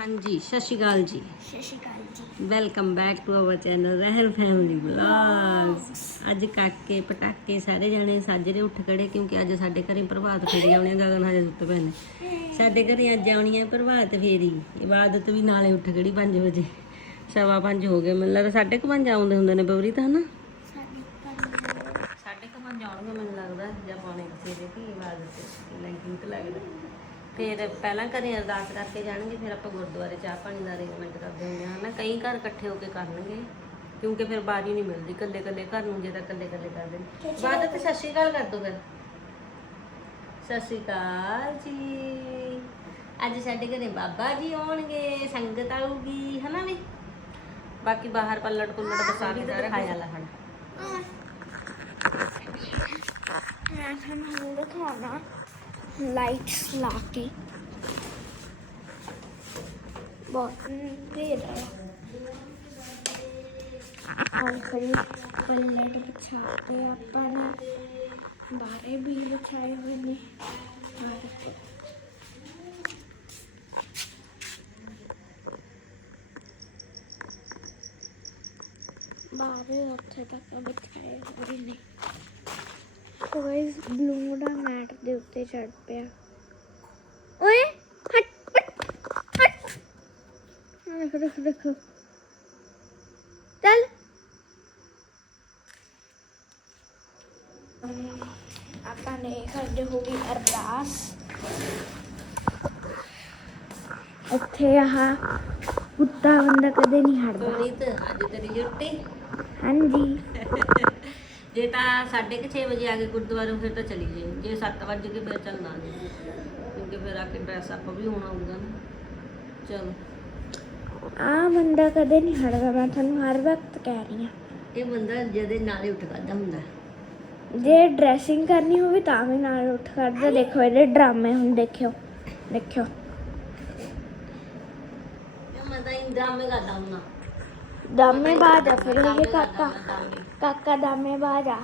ਹਾਂਜੀ ਸਤਿ ਸ਼੍ਰੀ ਅਕਾਲ ਜੀ। ਸਤਿ ਸ਼੍ਰੀ ਅਕਾਲ ਜੀ। Welcome back to our channel Rahil family vlogs ਅੱਜ ਕਾਕੇ ਪਟਾਕੇ ਸਾਰੇ ਜਾਣੇ ਸਾਜਰੇ ਉੱਠ ਖੜੇ ਕਿਉਂਕਿ ਅੱਜ ਸਾਡੇ ਘਰੇ ਪ੍ਰਭਾਤ ਫੇਰੀ ਆਉਣੀ ਹੈ ਗਗਨ ਹਜੇ ਸੁੱਤੇ ਪਏ ਨੇ। ਸਾਡੇ ਘਰੇ ਅੱਜ ਆਉਣੀ ਹੈ ਪ੍ਰਭਾਤ ਫੇਰੀ ਇਬਾਦਤ ਵੀ ਨਾਲੇ ਉੱਠ ਖੜੀ 5 ਵਜੇ। ਸਵਾ ਪੰਜ ਹੋ ਗਏ ਮੈਨੂੰ ਲੱਗਦਾ ਸਾਢੇ ਕੁ ਪੰਜ ਆਉਂਦੇ ਹੁੰਦੇ ਨੇ ਬਵਰੀ ਤਾਂ ਹਨਾ? ਸਾਡੇ ਘਰ ਸਾਢੇ ਕੁ ਪੰਜ ਆਉਣਗੇ ਮੈਨੂੰ ਲੱਗਦਾ ਜਾਂ ਪੌਣੇ ਛੇ ਦੇ ਕੀ ਇਬਾਦਤ ਕਿੰਨਾ ਕਿਊਟ ਲੱਗਦਾ ਫਿਰ ਪਹਿਲਾਂ ਘਰੇ ਅਰਦਾਸ ਕਰਕੇ ਜਾਣਗੇ ਫਿਰ ਆਪਾਂ ਗੁਰਦੁਆਰੇ ਚਾਹ ਪਾਣੀ ਦਾ ਅਰੇਂਜਮੈਂਟ ਕਰਦੇ ਹੁੰਦੇ ਹਾਂ ਹਨਾ ਕਈ ਘਰ ਇਕੱਠੇ ਹੋ ਕੇ ਕਰਨਗੇ ਕਿਉਂਕਿ ਫਿਰ ਬਾਰੀ ਨਹੀਂ ਮਿਲਦੀ ਇਕੱਲੇ ਇਕੱਲੇ ਘਰ ਨੂੰ ਜੇ ਤਾਂ ਇਕੱਲੇ ਇਕੱਲੇ ਕਰਦੇ ਨੇ ਇਬਾਦਤ ਸਤਿ ਸ਼੍ਰੀ ਅਕਾਲ ਕਰ ਦੋ ਫਿਰ ਸਤਿ ਸ਼੍ਰੀ ਅਕਾਲ ਜੀ ਅੱਜ ਸਾਡੇ ਘਰੇ ਬਾਬਾ ਜੀ ਆਉਣਗੇ ਸੰਗਤ ਆਊਗੀ ਹਨਾ ਵੀ ਬਾਕੀ ਬਾਹਰ ਪੱਲੜ ਪੁੱਲੜ ਬਸਾ ਕੇ ਸਾਰਾ ਖਾਇਆ ਲਾ ਹਣ ਮੈਂ ਤੁਹਾਨੂੰ ਹੁਣ ਦਿਖਾਉਣਾ ਲਾਈਟਸ ਲਾ ਕੇ। ਬਹੁਤ ਅੰਧੇਰਾ ਹੈ। ਔਰ ਖੜੀ ਪੱਲੜ ਵਿਛਾ ਕੇ ਆਪਾਂ ਨੇ। ਬਾਰੇ ਵੀ ਵਿਛਾਏ ਹੋਏ ਨੇ। ਬਾਹਰ ਬਾਰੇ ਉੱਥੇ ਕੋਈ ਬਲੂ ਦਾ ਮੈਟ ਦੇ ਉੱਤੇ ਚੜ ਪਿਆ। ਓਏ ਹਟ ਹਟ ਦੇਖੋ ਦੇਖੋ ਦੇਖੋ। ਚੱਲ। ਆਪਾਂ ਨੇ ਕਰਦੇ ਹੋ ਗਈ ਅਰਦਾਸ। ਇੱਥੇ ਆਹ ਕੁੱਤਾ ਬੰਦਾ ਕਦੇ ਨਹੀਂ ਹਟਦਾ। ਅੱਜ ਤੇਰੀ ਛੁੱਟੀ। ਹਾਂਜੀ। ਜੇ ਤਾਂ 6:30 ਵਜੇ ਆ ਕੇ ਗੁਰਦੁਆਰੇ ਫਿਰ ਤਾਂ ਚਲੀ ਜਾਈਂ। ਜੇ 7 ਵਜੇ ਕੇ ਫਿਰ ਚੱਲਣਾ ਨਹੀਂ ਕਿਉਂਕਿ ਫਿਰ ਆ ਕੇ ਡਰੈਸ ਅਪ ਵੀ ਹੋਣਾ ਹੋਊਗਾ ਨਾ। ਚਲੋ। ਆ ਬੰਦਾ ਕਦੇ ਨਹੀਂ ਹਟਦਾ ਮੈਂ ਤੁਹਾਨੂੰ ਹਰ ਵਕਤ ਕਹਿ ਰਹੀ ਹਾਂ। ਇਹ ਬੰਦਾ ਜਦੇ ਨਾਲੇ ਉੱਠ ਕਰਦਾ ਹੁੰਦਾ। ਜੇ ਡਰੈਸਿੰਗ ਕਰਨੀ ਹੋਵੇ ਤਾਂ ਵੀ ਨਾਲ ਉੱਠ ਖੜਦਾ ਦੇਖੋ ਇਹਦੇ ਡਰਾਮੇ ਹੁਣ ਦੇਖਿਓ ਦੇਖਿਓ। ਇਹ ਮੈਂ ਤਾਂ ਇੰਦਰਾਮੇ ਕਰਦਾ ਹੁੰਦਾ। ਦਾਮੇ ਬਾਜ ਆ ਫਿਰ ਇਹ ਕਾਕਾ। ਕਾਕਾ ਦਾਮੇ ਬਾਜ ਆ।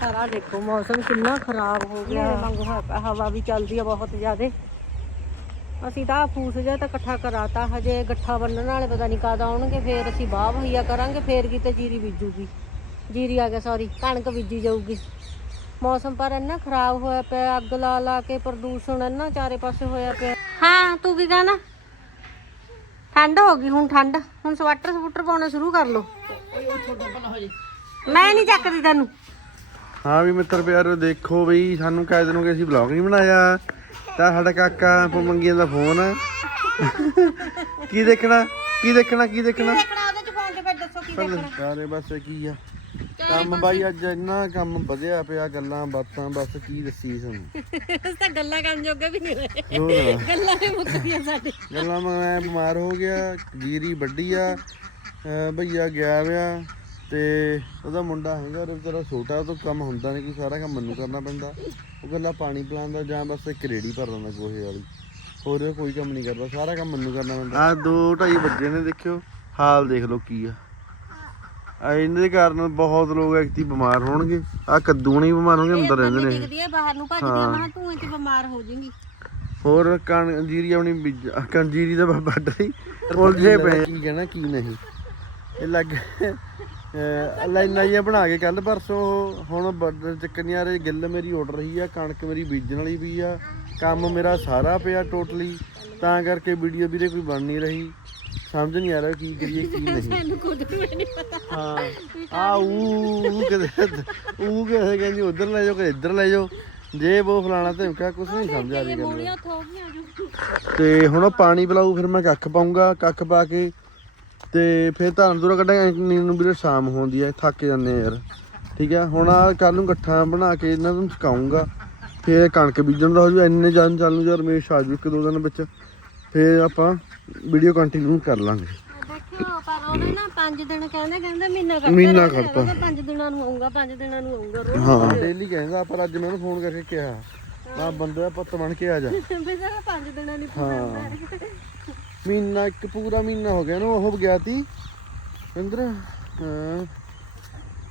ਸਾਰਾ ਦੇਖੋ ਮੌਸਮ ਕਿੰਨਾ ਖਰਾਬ ਹੋ ਗਿਆ। ਮੰਗ ਹਵਾ ਵੀ ਚੱਲਦੀ ਆ ਬਹੁਤ ਜ਼ਿਆਦੇ। ਅਸੀਂ ਤਾਂ ਫੂਸ ਜਿਹਾ ਤਾਂ ਇਕੱਠਾ ਕਰਾਤਾ। ਹਜੇ ਗੱਠਾ ਬੰਨਣ ਵਾਲੇ ਪਤਾ ਨਹੀਂ ਕਦ ਆਉਣਗੇ ਫੇਰ ਅਸੀਂ ਬਾਹ ਵਹੀਆ ਕਰਾਂਗੇ ਫੇਰ ਕਿਤੇ ਜੀਰੀ ਬੀਜੂਗੀ। ਜੀਰੀ ਆ ਗਿਆ ਸੌਰੀ ਕਣਕ ਬੀਜੀ ਜਾਊਗੀ। ਮੌਸਮ ਪਰ ਇੰਨਾ ਖਰਾਬ ਹੋਇਆ ਪਿਆ ਅੱਗ ਲਾ ਲਾ ਕੇ ਪ੍ਰਦੂਸ਼ਣ ਇੰਨਾ ਚਾਰੇ ਪਾਸੇ ਹੋਇਆ ਪਿਆ। ਹਾਂ ਤੂੰ ਕੀ ਕਹਿਣਾ? ਠੰਡ ਹੋ ਗਈ ਹੁਣ ਠੰਡ। ਹੁਣ ਸਵੈਟਰ ਸਵੂਟਰ ਪਾਉਣਾ ਸ਼ੁਰੂ ਕਰ ਲਓ। ਮੈਂ ਨਹੀਂ ਚੱਕਦੀ ਤੈਨੂੰ। ਹਾਂ ਵੀ ਮਿੱਤਰ ਪਿਆਰੋ ਦੇਖੋ ਬਈ ਸਾਨੂੰ ਕਹਿ ਦਿਨੋਂ ਕਿ ਅਸੀਂ ਬਲੌਗ ਨਹੀਂ ਬਣਾਇਆ। ਤਾਂ ਸਾਡਾ ਕਾਕਾ ਮੰਗੀਆਂ ਦਾ ਫੋਨ ਕੀ ਦੇਖਣਾ? ਕੀ ਦੇਖਣਾ? ਕੀ ਦੇਖਣਾ? ਦੇਖਣਾ ਉਹਦੇ ਚ ਫੋਨ ਤੇ ਫਿਰ ਦੱਸੋ ਕੀ ਸਾਰੇ ਬਸ ਕੀ ਆ? ਕੰਮ ਬਾਈ ਅੱਜ ਇੰਨਾ ਕੰਮ ਵਧਿਆ ਪਿਆ ਗੱਲਾਂ ਬਾਤਾਂ ਬਸ ਕੀ ਦੱਸੀ ਤੁਹਾਨੂੰ ਅਸੀਂ ਤਾਂ ਗੱਲਾਂ ਕਰਨ ਜੋਗੇ ਵੀ ਨਹੀਂ ਰਹੇ ਹੋਰ? ਗੱਲਾਂ ਹੀ ਮੁੱਕਦੀਆਂ ਸਾਡੇ। ਗੱਲਾਂ ਮੈਂ ਬਿਮਾਰ ਹੋ ਗਿਆ ਜੀਰੀ ਵੱਡੀ ਆ ਅਹ ਭਈਆ ਗਿਆ ਵਿਆ ਤੇ ਉਹਦਾ ਮੁੰਡਾ ਹੈਗਾ ਉਹ ਵਿਚਾਰਾ ਛੋਟਾ ਤੋਂ ਕੰਮ ਹੁੰਦਾ ਨਹੀਂ ਕੋਈ ਸਾਰਾ ਕੰਮ ਮੈਨੂੰ ਕਰਨਾ ਪੈਂਦਾ। ਉਹ ਗੱਲਾਂ ਪਾਣੀ ਪਿਲਾਉਂਦਾ ਜਾਂ ਬਸ ਇੱਕ ਰੇੜੀ ਭਰ ਦਿੰਦਾ ਗੋਹੇ ਵਾਲੀ। ਹੋਰ ਕੋਈ ਕੰਮ ਨਹੀਂ ਕਰਦਾ ਸਾਰਾ ਕੰਮ ਮੈਨੂੰ ਕਰਨਾ ਪੈਂਦਾ। ਆ 2:30 ਵਜੇ ਨੇ ਦੇਖਿਓ। ਹਾਲ ਦੇਖ ਲਓ ਕੀ ਆ। ਇਹਨਾਂ ਦੇ ਕਾਰਨ ਬਹੁਤ ਲੋਕ ਐਕਟੀ ਬਿਮਾਰ ਹੋਣਗੇ। ਆ ਕੱਦੂ ਨਹੀਂ ਬਿਮਾਰ ਹੋਣਗੇ ਅੰਦਰ ਰਹਿੰਦੇ ਨੇ। ਦਿਖਦੀ ਹੈ ਬਾਹਰ ਨੂੰ ਭੱਜਦੀ ਆ ਮੈਂ ਧੂਏ ਚ ਬਿਮਾਰ ਹੋ ਜਾਏਗੀ। ਹੋਰ ਕਣ ਜੀਰੀ ਆਪਣੀ ਬੀਜ ਕਣ ਜੀਰੀ ਦਾ ਵੱਢ ਰਹੀ ਉਲਝੇ ਪਏ। ਕੀ ਕਹਿਣਾ ਕੀ ਨਹੀਂ? ਇਹ ਲੱਗ ਅਹ ਲਾਈਨਾਂ ਜਿਹੀਆਂ ਬਣਾ ਕੇ ਕੱਲ ਪਰਸੋਂ ਹੁਣ ਵੱਢ ਚੱਕਣੀਆਂ ਰੇ ਗਿੱਲ ਮੇਰੀ ਉੱਡ ਰਹੀ ਆ ਕਣਕ ਮੇਰੀ ਬੀਜਣ ਵਾਲੀ ਵੀ ਆ ਕੰਮ ਮੇਰਾ ਸਾਰਾ ਪਿਆ ਟੋਟਲੀ ਤਾਂ ਕਰਕੇ ਵੀਡੀਓ ਵੀਰੇ ਕੋਈ ਬਣ ਨਹੀਂ ਰਹੀ। ਸਮਝ ਨਹੀਂ ਆ ਰਿਹਾ ਕੀ ਕਰੀਏ ਕੀ ਨਹੀਂ। ਮੈਨੂੰ ਖੁਦ ਨੂੰ ਵੀ ਨਹੀਂ ਪਤਾ। ਹਾਂ ਆ ਉਹ ਕਦੇ ਉਹ ਕਦੇ ਕਹਿੰਦੀ ਉਧਰ ਲੈ ਜਾਓ ਕਦੇ ਇੱਧਰ ਲੈ ਜਾਓ। ਜੇ ਉਹ ਫਲਾਣਾ ਧਮਕਾ ਕੁਝ ਨਹੀਂ ਸਮਝ ਆ ਰਹੀ ਗੱਲ। ਹੋ ਤੇ ਹੁਣ ਉਹ ਪਾਣੀ ਪਿਲਾਊ ਫਿਰ ਮੈਂ ਕੱਖ ਪਾਉਂਗਾ ਕੱਖ ਪਾ ਕੇ। ਤੇ ਫਿਰ ਧਾਰਨ ਦੂਰਾ ਕੱਢਾਂਗੇ ਨੀਂਦ ਨੂੰ ਵੀਰੇ ਸ਼ਾਮ ਹੁੰਦੀ ਐ ਥੱਕ ਜਾਂਦੇ ਆ ਯਾਰ। ਠੀਕ ਹੈ ਹੁਣ ਆ ਕੱਲ ਨੂੰ ਗੱਠਾਂ ਬਣਾ ਕੇ ਇਹਨਾਂ ਨੂੰ ਸੁਕਾਉਂਗਾ ਫਿਰ ਕਣਕ ਬੀਜਣ ਦਾ ਹੋ ਜੂ ਇੰਨੇ ਜਨ ਚੱਲ ਨੂੰ ਯਾਰ ਰਮੇਸ਼ ਆ ਜੂ ਇੱਕ ਦੋ ਦਿਨ ਵਿੱਚ। ਫਿਰ ਆਪਾਂ ਵੀਡੀਓ ਕੰਟੀਨਿਊ ਕਰ ਲਾਂਗੇ। ਦੇਖਿਓ ਪਰ ਉਹਨੇ ਨਾ 5 ਦਿਨ ਕਹਿੰਦੇ ਕਹਿੰਦੇ ਮਹੀਨਾ ਕੱਢ ਮਹੀਨਾ ਕੱਢਤਾ। 5 ਦਿਨਾਂ ਨੂੰ ਆਉਂਗਾ 5 ਦਿਨਾਂ ਨੂੰ ਆਉਂਗਾ ਰੋਜ਼ ਹਾਂ। ਡੇਲੀ ਕਹਿੰਦਾ ਪਰ ਅੱਜ ਮੈਂ ਉਹਨੂੰ ਫੋਨ ਕਰਕੇ ਕਿਹਾ ਆ ਬੰਦੇ ਦਾ ਪੁੱਤ ਬਣ ਕੇ ਆ ਜਾ। ਵੀ ਜਰਾ 5 ਦਿਨਾਂ ਨਹੀਂ ਹਾਂ। ਮਹੀਨਾ ਇੱਕ ਪੂਰਾ ਮਹੀਨਾ ਹੋ ਗਿਆ ਨਾ ਉਹ ਗਿਆ ਤੀ ਇੰਦਰ ਹਾਂ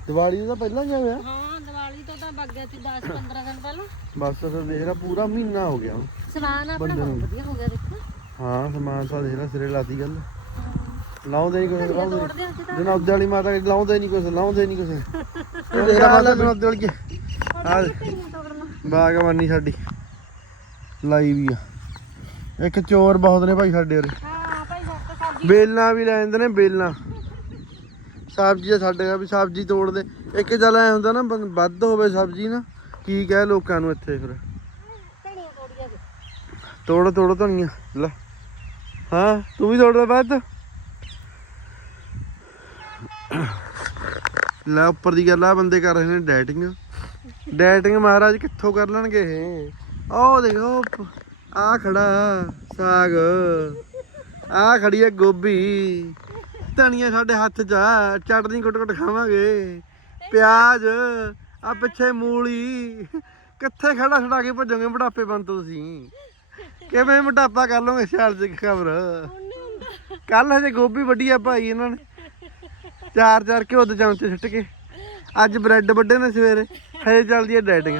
ਦੀਵਾਲੀ ਦਾ ਪਹਿਲਾਂ ਗਿਆ। ਹੋਇਆ ਹਾਂ ਦੀਵਾਲੀ ਤੋਂ ਤਾਂ ਵਗ ਗਿਆ ਸੀ 10 15 ਦਿਨ ਪਹਿਲਾਂ। ਬਸ ਫਿਰ ਦੇਖ ਲਾ ਪੂਰਾ ਮਹੀਨਾ ਹੋ ਗਿਆ। ਸਵਾਨ ਆਪਣਾ ਬਹੁਤ ਵਧੀਆ ਹੋ ਗਿਆ ਦੇਖੋ। ਹਾਂ ਸਮਾਨ ਤਾਂ ਦੇਖ ਲੈ ਸਿਰੇ ਲਾਤੀ ਗੱਲ। ਲਾਉਂਦੇ ਨਹੀਂ ਕੁਛ ਲਾਉਂਦੇ ਜਨਾਬਦੇ ਵਾਲੀ ਮਾਤਾ ਕਹਿੰਦੀ ਲਾਉਂਦੇ ਨਹੀਂ ਕੁਛ ਲਾਉਂਦੇ ਨਹੀਂ ਉਹ ਦੇਖ ਲੈ। ਮਾਤਾ ਜਨਾਬਦੇ ਵਾਲੀ ਆ। ਬਾਗਵਾਨੀ ਸਾਡੀ। ਲਾਈ ਵੀ ਆ। ਇੱਕ ਚੋਰ ਬਹੁਤ ਨੇ ਭਾਈ ਸਾਡੇ ਉਰੇ। ਹਾਂ ਭਾਈ ਸਬਜ਼ੀ ਬੇਲਾਂ ਵੀ ਲੈ ਜਾਂਦੇ ਨੇ ਬੇਲਾਂ ਸਬਜ਼ੀ ਆ ਸਾਡੇ ਆ ਵੀ ਸਬਜ਼ੀ ਤੋੜਦੇ। ਇੱਕ ਚੱਲ ਐ ਹੁੰਦਾ ਨਾ ਵੱਧ ਹੋਵੇ ਸਬਜ਼ੀ ਨਾ ਕੀ ਕਹਿ ਲੋਕਾਂ ਨੂੰ ਇੱਥੇ ਫਿਰ। ਧਣੀਆਂ ਤੋੜ ਤੋੜ ਧਨੀਆ ਲੈ। ਹਾਂ, ਤੂੰ ਵੀ ਤੋੜ ਲੈ ਵੱਧ। ਲੈ, ਉੱਪਰ ਦੀ ਗੱਲ ਆ, ਬੰਦੇ ਕਰ ਰਹੇ ਨੇ ਡੈਟਿੰਗ ਡੈਟਿੰਗ ਮਹਾਰਾਜ ਕਿੱਥੋਂ ਕਰ ਲੈਣਗੇ ਇਹ? ਆਹ ਦੇਖੋ ਆ ਖੜਾ ਸਾਗ। ਆ ਖੜੀ ਹੈ ਗੋਭੀ। ਧਨੀਆ ਸਾਡੇ ਹੱਥ 'ਚ ਆ, ਚਟਨੀ ਕੁੱਟ ਕੁੱਟ ਖਾਵਾਂਗੇ। ਪਿਆਜ਼ ਆ ਪਿੱਛੇ ਮੂਲੀ। ਕਿੱਥੇ ਖੜਾ ਛੜਾ ਕੇ ਭੱਜੋਗੇ, ਬੁਢਾਪੇ ਬੰਦ ਤੁਸੀਂ? ਕਿਵੇਂ ਮੋਟਾਪਾ ਕਰ ਲਓਗੇ ਸਿਆਲ ਚ ਖਬਰ? ਕੱਲ ਹਜੇ ਗੋਭੀ ਵੱਡੀ ਆ ਭਾਈ ਇਹਨਾਂ ਨੇ। ਚਾਰ ਚਾਰ ਘਿਓ ਦੇ ਚਮਚੇ ਸਿੱਟ ਕੇ। ਅੱਜ ਬ੍ਰੈਡ ਵੱਡੇ ਨੇ ਸਵੇਰੇ। ਹਜੇ ਚੱਲਦੀ ਹੈ ਡਾਈਟਿੰਗ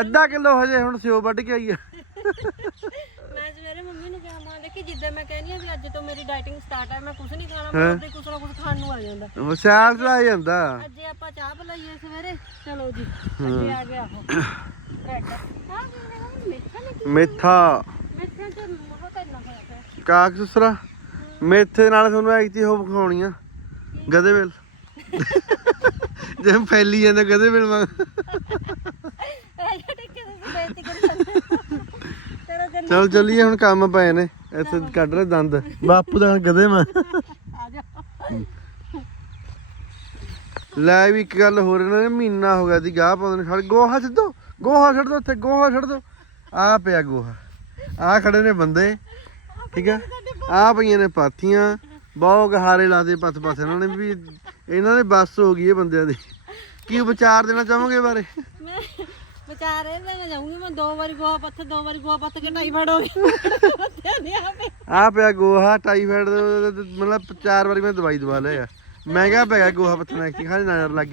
ਅੱਧਾ ਕਿਲੋ ਹਜੇ ਹੁਣ ਸਿਓ ਵੱਢ ਕੇ ਆਈ ਆ। ਮੈਂ ਸਵੇਰੇ ਮੰਮੀ ਨੂੰ ਕਿਹਾ ਮਾਂ ਦੇਖੀ ਜਿੱਦਾਂ ਮੈਂ ਕਹਿੰਦੀ ਆ ਵੀ ਅੱਜ ਤੋਂ ਮੇਰੀ ਡਾਈਟਿੰਗ ਸਟਾਰਟ ਹੈ ਮੈਂ ਕੁਝ ਨਹੀਂ ਖਾਣਾ ਮੈਂ ਉਹਦੇ ਕੁਛ ਨਾ ਕੁਛ ਖਾਣ ਨੂੰ ਆ ਜਾਂਦਾ। ਉਹ ਸਿਆਲ ਚ ਆ ਜਾਂਦਾ। ਅੱਜ ਇਹ ਆਪਾਂ ਚਾਹ ਪਲਾਈਏ ਸਵੇਰੇ। ਚਲੋ ਜੀ ਅੱਗੇ ਆ ਗਿਆ ਉਹ। ਬ੍ਰੈਡ ਆ। ਵੀ ਮੇਥਾ। ਚ ਹੋਇਆ ਪਿਆ। ਕਾਕ ਸੁਸਰਾ ਮੇਥੇ ਨਾਲ ਤੁਹਾਨੂੰ ਐਕਤੀ ਹੋ ਵਿਖਾਉਣੀ ਆ ਗਧੇ ਵੇਲ ਜਿਵੇਂ ਫੈਲੀ ਜਾਂਦਾ ਗਧੇ ਵੇਲ ਵਾਂਗ ਚਲੋ ਚੱਲੀਏ ਹੁਣ ਕੰਮ ਪਏ ਨੇ। ਇੱਥੇ ਕੱਢ ਲੈ ਦੰਦ। ਬਾਪੂ ਦਾ ਗਧੇ ਮਾਂ ਜਾ ਲੈ ਵੀ ਇੱਕ ਗੱਲ ਹੋਰ ਇਹਨਾਂ ਨੇ ਮਹੀਨਾ ਹੋ ਗਿਆ ਦੀ ਗਾਹ ਪਾਉਂਦੇ ਨੇ। ਛੱਡ ਗੋਹਾ ਛੱਡੋ ਗੋਹਾ ਛੱਡ ਦੋ ਉੱਥੇ ਗੋਹਾ ਛੱਡ ਦੋ। ਆ ਪਿਆ ਗੋਹਾ। ਆ ਖੜੇ ਨੇ ਬੰਦੇ ਠੀਕ ਹੈ? ਆ ਪਈਆਂ ਨੇ ਪਾਥੀਆਂ ਬਹੁਤ ਗਹਾਰੇ ਲਾਦੇ ਪੱਥ ਪੱਥ। ਇਹਨਾਂ ਨੇ ਵੀ ਇਹਨਾਂ ਦੇ ਬੱਸ ਹੋ ਗਈ ਇਹ ਬੰਦਿਆਂ ਦੀ। ਕੀ ਵਿਚਾਰ ਦੇਣਾ ਚਾਹੋਗੇ ਇਹ ਬਾਰੇ? ਮੈਂ ਵਿਚਾਰੇ ਮੈਂ ਜਾਊਂਗੀ ਮੈਂ ਦੋ ਵਾਰੀ ਗੋਹਾ ਪੱਥ ਦੋ ਵਾਰੀ ਗੋਹਾ ਪੱਥ ਕੇ ਫੜ ਹੋ ਆ ਪਿਆ ਗੋਹਾ ਟਾਈਫਾਇਡ ਮਤਲਬ ਚਾਰ ਵਾਰੀ ਮੈਂ ਦਵਾਈ ਦਵਾ ਲਿਆ। ਮਹਿੰਗਾ ਪੈ ਗਿਆ ਗੋਹਾ ਪੱਥਣਾ ਕਿ ਖਾਲੀ ਨਜ਼ਰ ਲੱਗ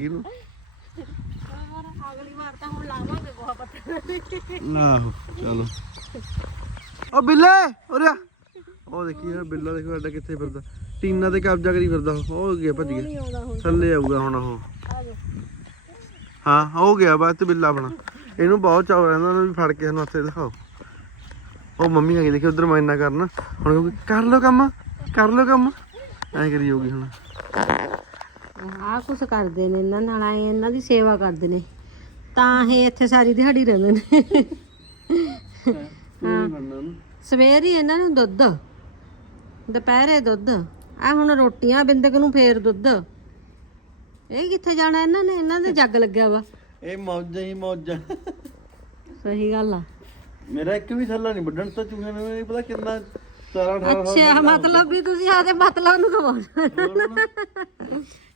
ਹੋਰ ਅਗਲੀ ਵਾਰ ਤਾਂ ਹੁਣ ਲਾਵਾਂਗੇ ਗੋਹਾ ਪੱਥ ਆਹੋ ਚਲੋ। ਓ ਬਿੱਲੇ ਉਰੇ ਆ। ਉਹ ਦੇਖੀ ਯਾਰ ਬਿੱਲਾ ਦੇਖੋ ਸਾਡਾ ਕਿੱਥੇ ਫਿਰਦਾ। ਟੀਨਾ ਤੇ ਕਬਜ਼ਾ ਕਰੀ ਫਿਰਦਾ ਉਹ। ਹੋ ਗਿਆ ਭੱਜ ਗਿਆ। ਆਉਂਦਾ ਹੁਣ ਥੱਲੇ ਆਊਗਾ ਹੁਣ ਉਹ। ਆ ਜਾ ਹਾਂ ਹੋ ਗਿਆ ਬਸ ਤੇ ਬਿੱਲਾ ਆਪਣਾ। ਇਹਨੂੰ ਬਹੁਤ ਚਾਅ ਰਹਿੰਦਾ ਉਹਨੂੰ ਵੀ ਫੜ ਕੇ ਸਾਨੂੰ ਹੱਥੇ ਦਿਖਾਓ। ਉਹ ਮੰਮੀ ਆ ਗਈ ਦੇਖੀ ਉਧਰ ਮੈਂ ਇੰਨਾ ਕਰਨਾ। ਹੁਣ ਕਹੂਗੀ, ਕਰ ਲੋ ਕੰਮ ਕਰ ਲੋ ਕੰਮ। ਐ ਕਰੀ ਜਾਊਗੀ ਹੁਣ। ਆ ਕੁਛ ਕਰਦੇ ਨੇ ਇਹਨਾਂ ਨਾਲ ਆਏ ਇਹਨਾਂ ਦੀ ਸੇਵਾ ਕਰਦੇ ਨੇ। ਤਾਂ ਇਹ ਇੱਥੇ ਸਾਰੀ ਦਿਹਾੜੀ ਰਹਿੰਦੇ ਨੇ। ਸਵੇਰ ਹੀ ਇਹਨਾਂ ਨੂੰ ਦੁੱਧ ਦੁਪਹਿਰੇ ਦੁੱਧ ਆ ਹੁਣ ਰੋਟੀਆਂ ਬਿੰਦਕ ਨੂੰ ਫੇਰ ਦੁੱਧ। ਇਹ ਕਿੱਥੇ ਜਾਣਾ ਇਹਨਾਂ ਨੇ? ਇਹਨਾਂ ਦੇ ਜੱਗ ਲੱਗਿਆ ਵਾ। ਇਹ ਮੌਜਾਂ ਹੀ ਮੌਜਾਂ। ਸਹੀ ਗੱਲ ਆ। ਮੇਰਾ ਇੱਕ ਵੀ ਥੱਲਾ ਨਹੀਂ ਵੱਢਣ ਤਾਂ ਚੂਹੇ ਨੇ ਨਹੀਂ ਪਤਾ ਕਿੰਨਾ 17 18 ਅੱਛਾ ਮਤਲਬ ਵੀ ਤੁਸੀਂ ਆਦੇ ਮਤਲਬ ਨੂੰ ਕਮਾਉਣਾ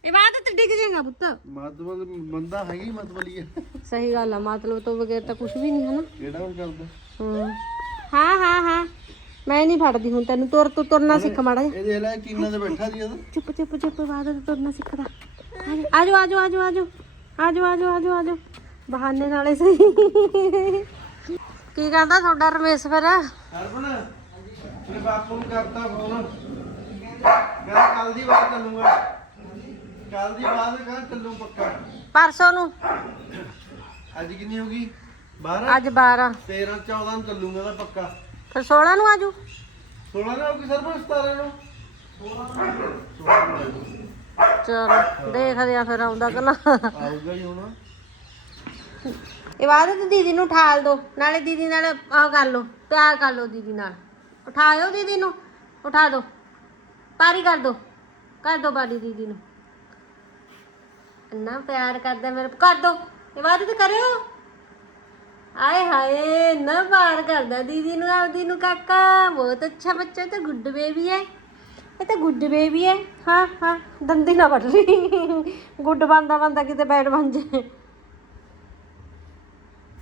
ਇਹ ਬਾਤ ਤੇ ਡਿੱਗ ਜਾਏਗਾ ਪੁੱਤ। ਮਤਲਬ ਬੰਦਾ ਹੈਗੀ ਮਤਲਬੀ ਹੈ ਸਹੀ ਗੱਲ ਆ ਮਤਲਬ ਤੋਂ ਬਗੈਰ ਤਾਂ ਕੁਝ ਵੀ ਨਹੀਂ ਹੈ ਨਾ ਕਿਹੜਾ ਕੁਝ ਕਰਦਾ? ਹਮ। ਹਾਂ ਹਾਂ ਹਾਂ। ਮੈਂ ਨਹੀਂ ਫੜਦੀ ਹੁਣ ਤੈਨੂੰ। ਤੁਰ ਤੂੰ ਤੁਰਨਾ ਸਿੱਖ ਮਾੜਾ ਜਿਹਾ। ਇਹ ਦੇਖ ਲੈ ਕਿੰਨਾ ਤੇ ਬੈਠਾ ਸੀ ਉਹਦਾ। ਚੁੱਪ ਚੁੱਪ ਚੁੱਪ ਬਾਅਦ ਤੇ ਤੁਰਨਾ ਸਿੱਖਦਾ। ਆਜੋ ਆਜੋ ਆਜੋ ਆਜੋ ਆਜੋ ਆਜੋ ਆਜੋ ਆਜੋ ਬਹਾਨੇ ਨਾਲੇ ਸਹੀ। ਕੀ ਕਹਿੰਦਾ ਤੁਹਾਡਾ ਰਮੇਸ਼ ਫਿਰ? ਹਰਬਨ ਮੇਰੇ ਬਾਪੂ ਨੂੰ ਕਰਤਾ ਫੋਨ ਮੈਂ ਕੱਲ ਦੀ ਬਾਅਦ ਚੱਲੂਗਾ। ਕੱਲ ਦੀ ਬਾਅਦ ਕਹਾਂ ਚੱਲੂ ਪੱਕਾ। ਪਰਸੋਂ ਨੂੰ। ਅੱਜ ਕਿੰਨੀ ਹੋ ਗਈ? 12 ਅੱਜ 12 13 14 ਨੂੰ ਚੱਲੂਗਾ ਤਾਂ ਪੱਕਾ। ਫਿਰ 16 ਨੂੰ ਆਜੂ। 16 ਨੂੰ ਹੋਊਗੀ ਸਰਬਨ 17 ਨੂੰ ਚਲੋ ਦੇਖਦੇ ਆ ਫਿਰ ਆਉਂਦਾ ਕਿ ਨਾ। ਆਊਗਾ ਹੀ ਹੁਣ। ਇਬਾਦਤ ਦੀਦੀ ਨੂੰ ਠਾਲ ਦੋ ਨਾਲੇ ਦੀਦੀ ਨਾਲ ਆਹ ਕਰ ਲੋ ਪਿਆਰ ਕਰ ਲੋ ਦੀਦੀ ਨਾਲ। ਉਠਾਇਓ ਦੀਦੀ ਨੂੰ ਉਠਾ ਦੋ। ਪਾਰੀ ਕਰ ਦੋ ਕਰ ਦੋ ਬਾਡੀ ਦੀਦੀ ਨੂੰ। ਇੰਨਾ ਪਿਆਰ ਕਰਦਾ ਮੇਰੇ ਕਰ ਦੋ। ਇਬਾਦਤ ਕਰਿਓ। ਆਏ ਹਾਏ ਨਾ ਪਿਆਰ ਕਰਦਾ ਦੀਦੀ ਨੂੰ, ਆਪਦੀ ਨੂੰ ਕਾਕਾ। ਬਹੁਤ ਅੱਛਾ ਬੱਚਾ ਤਾਂ ਗੁੱਡ ਬੇਬੀ ਹੈ। ਇਹ ਤਾਂ ਗੁੱਡ ਬੇਬੀ ਹੈ। ਹਾਂ ਹਾਂ, ਦੰਦੀ ਨਾ ਵੱਢ ਲਈ। ਗੁੱਡ ਬੰਦਾ ਬੰਦਾ ਕਿਤੇ ਬੈਠ ਬਣ ਜੇ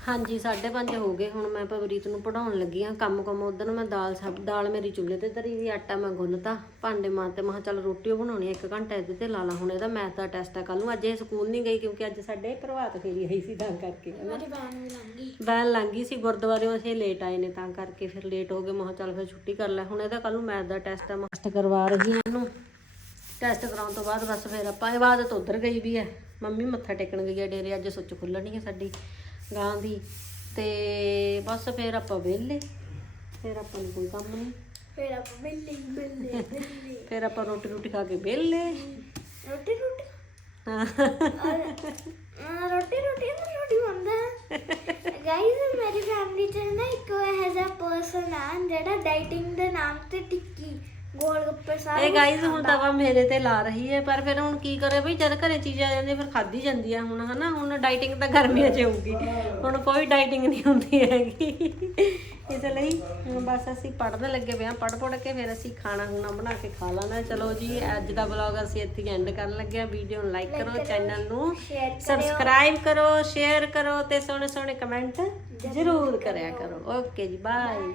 ਹਾਂਜੀ 5:30 ਹੋ ਗਏ। ਹੁਣ ਮੈਂ ਪਵਰੀਤ ਨੂੰ ਪੜਾਉਣ ਲੱਗੀ ਹਾਂ ਕੰਮ ਕੰਮ ਉਧਰ ਮੈਂ ਦਾਲ ਸਬ ਦਾਲ ਮੇਰੀ ਚੁੱਲ੍ਹੇ ਤੇ ਧਰੀ ਵੀ ਆਟਾ ਮੈਂ ਗੁੰਨਤਾ। ਭਾਂਡੇ ਮਾਂ ਤੇ ਮੈਂ ਕਿਹਾ ਚੱਲ ਰੋਟੀ ਓ ਬਣਾਉਣੀ ਆ, ਇੱਕ ਘੰਟਾ ਇਹਦੇ ਤੇ ਲਾ ਲਾ। ਹੁਣ ਇਹਦਾ ਮੈਥ ਦਾ ਟੈਸਟ ਆ ਕੱਲ ਨੂੰ ਅੱਜ ਇਹ ਸਕੂਲ ਨਹੀਂ ਗਈ ਕਿਉਂਕਿ ਅੱਜ ਸਾਡੇ ਪ੍ਰਭਾਤ ਫੇਰੀ ਆਈ ਸੀ ਤਾਂ ਕਰਕੇ। ਮੇਰੀ ਬੈਨ ਵੀ ਲੰਗੀ ਸੀ ਗੁਰਦੁਆਰਿਓਂ ਅਸੀਂ ਲੇਟ ਆਏ ਨੇ ਤਾਂ ਕਰਕੇ ਫਿਰ ਲੇਟ ਹੋ ਗਏ। ਮੈਂ ਕਿਹਾ ਚੱਲ ਫਿਰ ਛੁੱਟੀ ਕਰ ਲੈ। ਹੁਣ ਇਹਦਾ ਕੱਲ ਨੂੰ ਮੈਥ ਦਾ ਟੈਸਟ ਆ ਮੈਂ ਟੈਸਟ ਕਰਵਾ ਰਹੀ ਹਾਂ ਇਹਨੂੰ। ਟੈਸਟ ਕਰਾਉਣ ਤੋਂ ਬਾਅਦ ਬਸ ਫਿਰ ਆਪਾਂ ਇਬਾਦਤ ਉਧਰ ਗਈ ਵੀ ਹੈ ਮੰਮੀ ਮੱਥਾ ਟੇਕਣ ਗਈ ਹੈ ਡੇਰੇ ਅੱਜ ਸੁੱਚ ਖੁੱਲਣੀ ਹੈ ਸਾਡੀ। ਗਾਂ ਦੀ। ਤੇ ਬਸ ਫਿਰ ਆਪਾਂ ਵਿਹਲੇ। ਫਿਰ ਆਪਾਂ ਨੂੰ ਕੋਈ ਕੰਮ ਨਹੀਂ। ਫਿਰ ਆਪਾਂ ਬਿੱਲੀ ਬਿੱਲੀ ਬਿੱਲੀ ਫਿਰ ਆਪਾਂ ਰੋਟੀ ਰੋਟੀ ਖਾ ਕੇ ਵਿਹਲੇ। ਰੋਟੀ ਰੋਟੀ? ਹਾਂ। ਰੋਟੀ ਰੋਟੀ ਨਾ ਰੋਟੀ ਹੁੰਦਾ। ਗਾਈਸ ਮੇਰੀ ਫੈਮਿਲੀ ਚ ਨਾ ਇੱਕ ਇਹ ਜਿਹਾ ਪਰਸਨ ਆ ਜਿਹੜਾ ਡਾਈਟਿੰਗ ਦੇ ਨਾਮ ਤੇ ਟਿੱਕੀ। ਗੋਲ ਗੱਪੇ ਸਾਰੇ ਇਹ ਗਾਈਜ਼ ਹੁਣ ਤਾਂ ਵਾ ਮੇਰੇ ਤੇ ਲਾ ਰਹੀ ਹੈ ਪਰ ਫਿਰ ਹੁਣ ਕੀ ਕਰੇ ਬਈ ਜਦ ਘਰੇ ਚੀਜ਼ ਆ ਜਾਂਦੀ ਫਿਰ ਖਾਦੀ ਜਾਂਦੀ ਆ ਹੁਣ ਹਨਾ? ਹੁਣ ਡਾਈਟਿੰਗ ਤਾਂ ਗਰਮੀਆਂ 'ਚ ਹੋਊਗੀ। ਹੁਣ ਕੋਈ ਡਾਈਟਿੰਗ ਨਹੀਂ ਹੁੰਦੀ ਹੈਗੀ। ਇਸ ਲਈ ਹੁਣ ਬਸ ਅਸੀਂ ਲੱਗੇ ਕੇ ਫਿਰ ਖਾਣਾ ਖੂਣਾ ਬਣਾ ਕੇ ਖਾ ਲੈਣਾ। ਚਲੋ ਜੀ ਅੱਜ ਦਾ ਵਲੌਗ ਅਸੀਂ ਇੱਥੇ ਐਂਡ ਕਰਨ ਲੱਗੇ ਆ ਵੀਡੀਓ ਨੂੰ ਲਾਈਕ ਕਰੋ ਚੈਨਲ ਨੂੰ ਸ਼ੇਅਰ ਸਬਸਕ੍ਰਾਈਬ ਕਰੋ ਸ਼ੇਅਰ ਕਰੋ ਤੇ ਸੋਹਣੇ ਸੋਹਣੇ ਕਮੈਂਟ ਜ਼ਰੂਰ ਕਰਿਆ ਕਰੋ। ਓਕੇ ਜੀ ਬਾਏ